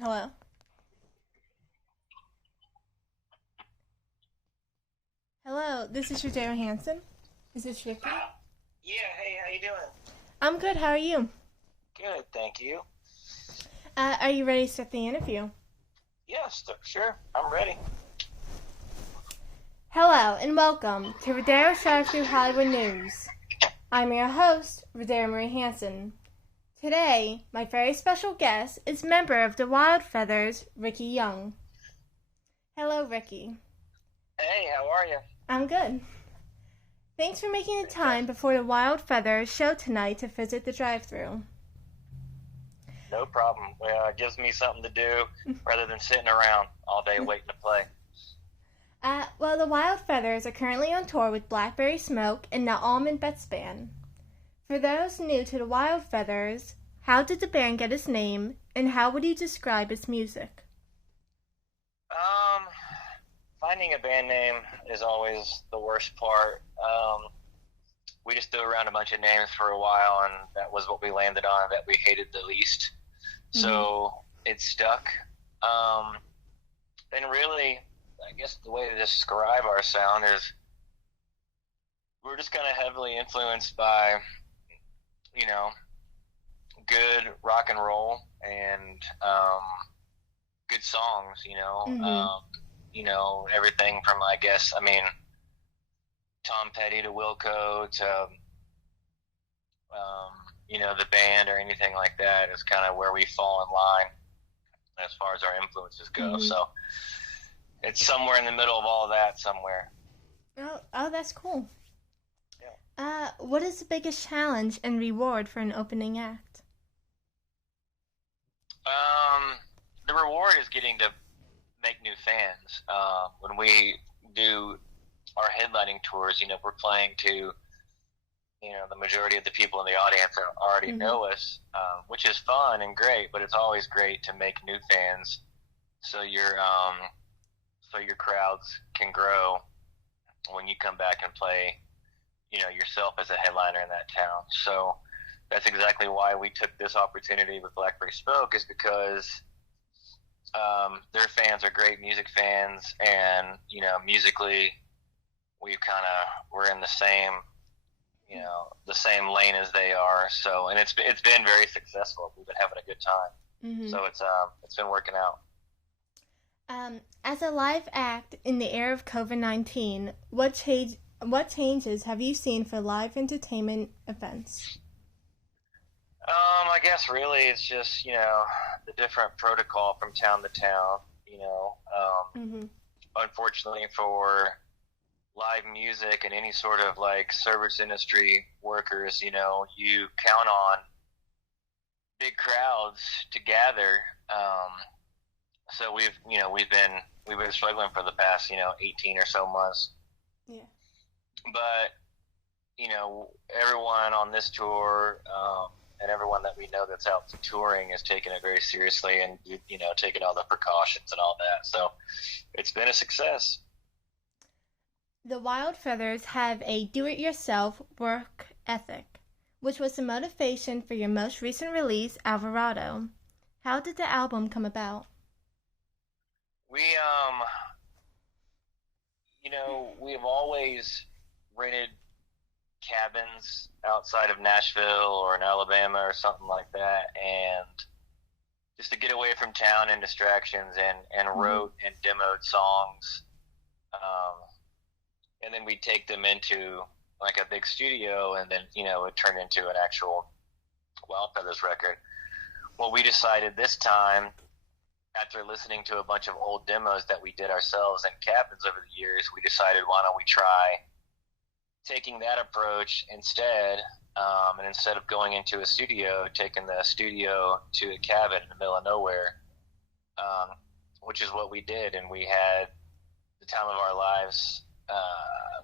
Hello. Hello, this is Rodeo Hansen. Is this Ricky? Yeah, hey, how you doing? I'm good, how are you? Good, thank you. Are you ready to start the interview? Yes, sure, I'm ready. Hello, and welcome to Rodeo Drive Through Hollywood News. I'm your host, Rodeo Marie Hansen. Today, my very special guest is member of the Wild Feathers, Ricky Young. Hello, Ricky. Hey, how are you? I'm good. Thanks for making the time Fantastic. before the Wild Feathers show tonight to visit the drive-thru. No problem. Well, it gives me something to do rather than sitting around all day waiting to play. Well, the Wild Feathers are currently on tour with Blackberry Smoke and the Almond Betts Band. For those new to the Wild Feathers, how did the band get its name, and how would you describe its music? Um, Finding a band name is always the worst part. We just threw around a bunch of names for a while, and that was what we landed on that we hated the least. Mm-hmm. So it stuck. Um, and really, I guess the way to describe our sound is we're just kind of heavily influenced by, you know, good rock and roll and good songs. Mm-hmm. Everything from Tom Petty to Wilco to the band or anything like that is kind of where we fall in line as far as our influences go. Mm-hmm. So it's somewhere in the middle of all of that somewhere. Oh, that's cool. Yeah. What is the biggest challenge and reward for an opening act? The reward is getting to make new fans. When we do our headlining tours, we're playing to, the majority of the people in the audience already Mm-hmm. know us, which is fun and great. But it's always great to make new fans, so your crowds can grow when you come back and play, yourself as a headliner in that town. So that's exactly why we took this opportunity with Blackberry Smoke, is because their fans are great music fans, and musically we're in the same lane as they are. So, and it's been very successful. We've been having a good time. Mm-hmm. So it's been working out. As a live act in the era of COVID-19, what changes have you seen for live entertainment events? I guess really it's just the different protocol from town to town. Mm-hmm. Unfortunately for live music and any sort of like service industry workers, you count on big crowds to gather. So we've been struggling for the past 18 or so months. Yeah. But everyone on this tour, and everyone that we know that's out touring is taking it very seriously, and taking all the precautions and all that. So it's been a success. The Wild Feathers have a do-it-yourself work ethic, which was the motivation for your most recent release, Alvarado. How did the album come about? We we have always rented cabins outside of Nashville or in Alabama or something like that, and just to get away from town and distractions, and Mm-hmm. wrote and demoed songs, um, and then we'd take them into like a big studio, and then it turned into an actual Wild Feathers record. Well, we decided this time, after listening to a bunch of old demos that we did ourselves in cabins over the years, we decided, why don't we try taking that approach instead, and instead of going into a studio, taking the studio to a cabin in the middle of nowhere, um, which is what we did, and we had the time of our lives.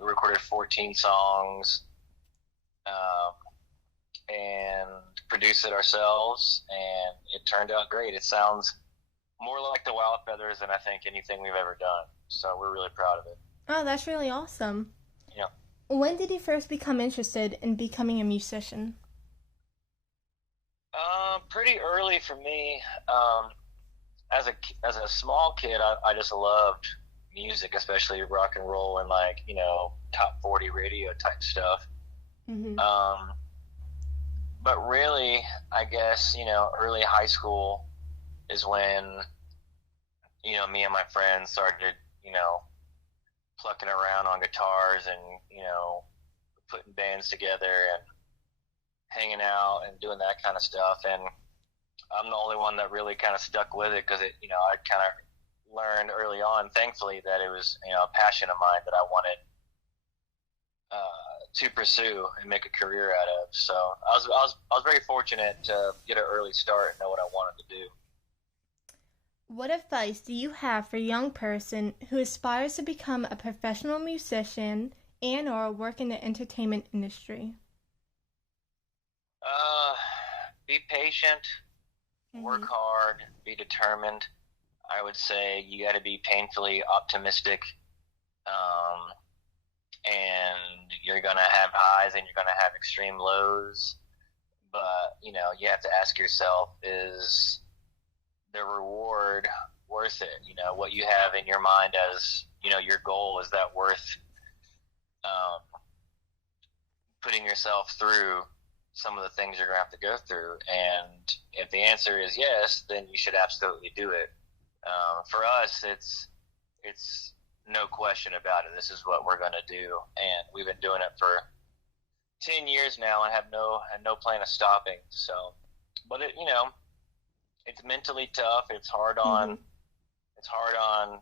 We recorded 14 songs, and produced it ourselves, and it turned out great. It sounds more like the Wild Feathers than I think anything we've ever done. So we're really proud of it. Oh, that's really awesome. Yeah. When did you first become interested in becoming a musician? Pretty early for me. as a small kid, I just loved music, especially rock and roll and like top 40 radio type stuff. Mm-hmm. But really, I guess early high school is when me and my friends started plucking around on guitars and putting bands together and hanging out and doing that kind of stuff. And I'm the only one that really kind of stuck with it because I kind of learned early on, thankfully, that it was a passion of mine that I wanted to pursue and make a career out of. So I was very fortunate to get an early start and know what I wanted to do. What advice do you have for a young person who aspires to become a professional musician and or work in the entertainment industry? Be patient, work Mm-hmm. hard, be determined. I would say you got to be painfully optimistic, and you're gonna have highs and you're gonna have extreme lows. But you have to ask yourself: is the reward worth it? What you have in your mind as your goal, is that worth um, putting yourself through some of the things you're going to have to go through? And if the answer is yes, then you should absolutely do it. For us, it's no question about it. This is what we're going to do, and we've been doing it for 10 years now. I have no plan of stopping. So, but it's mentally tough. It's hard on Mm-hmm.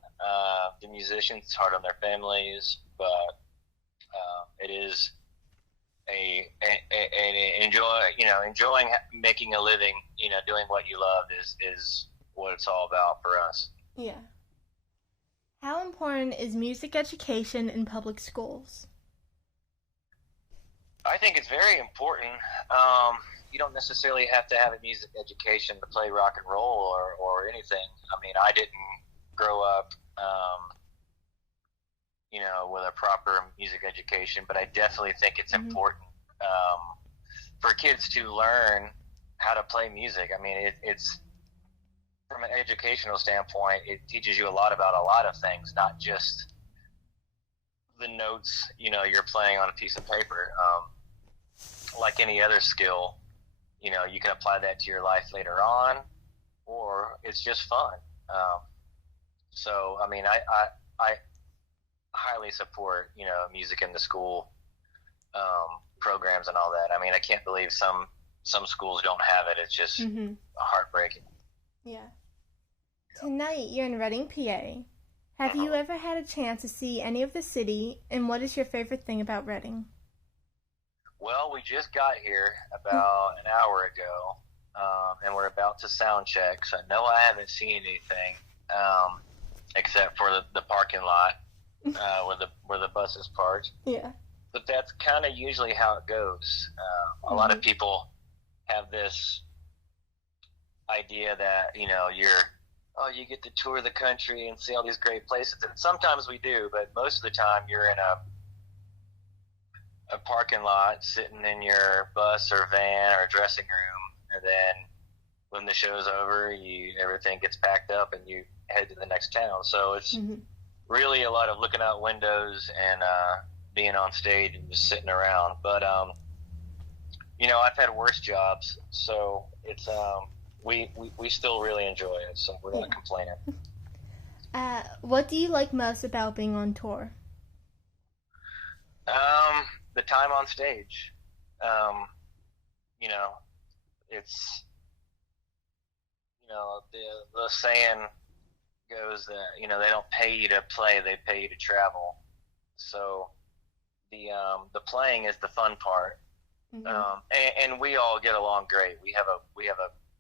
the musicians. It's hard on their families, but it is enjoying making a living, doing what you love is what it's all about for us. Yeah. How important is music education in public schools? I think it's very important. You don't necessarily have to have a music education to play rock and roll or anything. I mean, I didn't grow up, with a proper music education, but I definitely think it's Mm-hmm. important for kids to learn how to play music. I mean, it's from an educational standpoint, it teaches you a lot about a lot of things, not just the notes you're playing on a piece of paper. Like any other skill, you can apply that to your life later on, or it's just fun. So I mean, I highly support music in the school programs and all that. I mean, I can't believe some schools don't have it. It's just Mm-hmm. heartbreaking. Yeah. Tonight you're in Reading, PA. Have you ever had a chance to see any of the city, and what is your favorite thing about Reading? Well, we just got here about an hour ago, and we're about to sound check. So no, I haven't seen anything except for the parking lot where the bus is parked. Yeah. But that's kind of usually how it goes. A lot of people have this idea that you get to tour the country and see all these great places, and sometimes we do, but most of the time you're in a parking lot sitting in your bus or van or dressing room, and then when the show's over, everything gets packed up and you head to the next town. So it's really a lot of looking out windows and being on stage and just sitting around. But I've had worse jobs, so it's we still really enjoy it, so we're not complaining. What do you like most about being on tour? The time on stage. It's the saying goes that they don't pay you to play, they pay you to travel. So the playing is the fun part. And we all get along great. We have a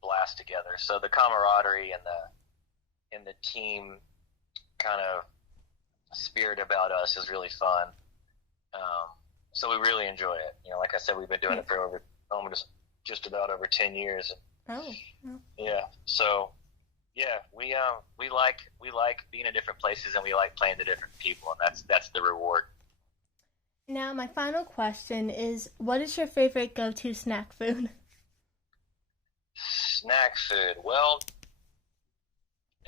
blast together. So the camaraderie and the team kind of spirit about us is really fun. So we really enjoy it. Like I said, we've been doing it for just about over 10 years. Oh. Yeah. So yeah, we like being in different places, and we like playing to different people, and that's the reward. Now, my final question is, what is your favorite go-to snack food? Snack food. Well,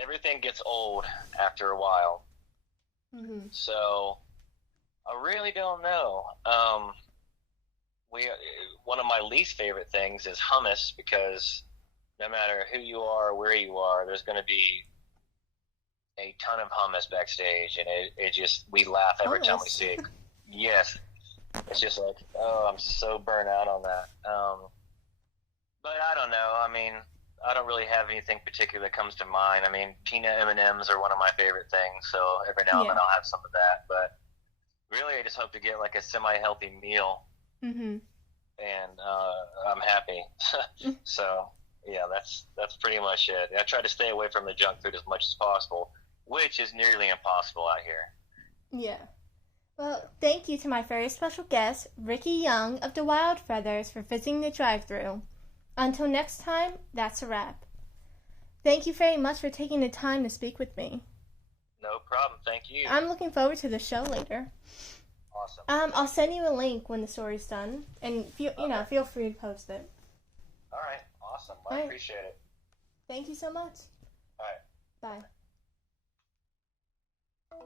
everything gets old after a while. Mm-hmm. So I really don't know. We One of my least favorite things is hummus because no matter who you are, where you are, there's going to be a ton of hummus backstage, and it just we laugh every time we see it. Yes, it's just like, oh, I'm so burnt out on that. But I don't know. I mean, I don't really have anything particular that comes to mind. I mean, peanut M&Ms are one of my favorite things, so every now and then I'll have some of that. But really, I just hope to get like a semi-healthy meal, Mm-hmm. and I'm happy. So yeah, that's pretty much it. I try to stay away from the junk food as much as possible, which is nearly impossible out here. Yeah. Well, thank you to my very special guest, Ricky Young of the Wild Feathers, for visiting the drive-thru. Until next time, that's a wrap. Thank you very much for taking the time to speak with me. No problem. Thank you. I'm looking forward to the show later. Awesome. I'll send you a link when the story's done, and feel free to post it. All right. Awesome. I appreciate it. Thank you so much. All right. Bye.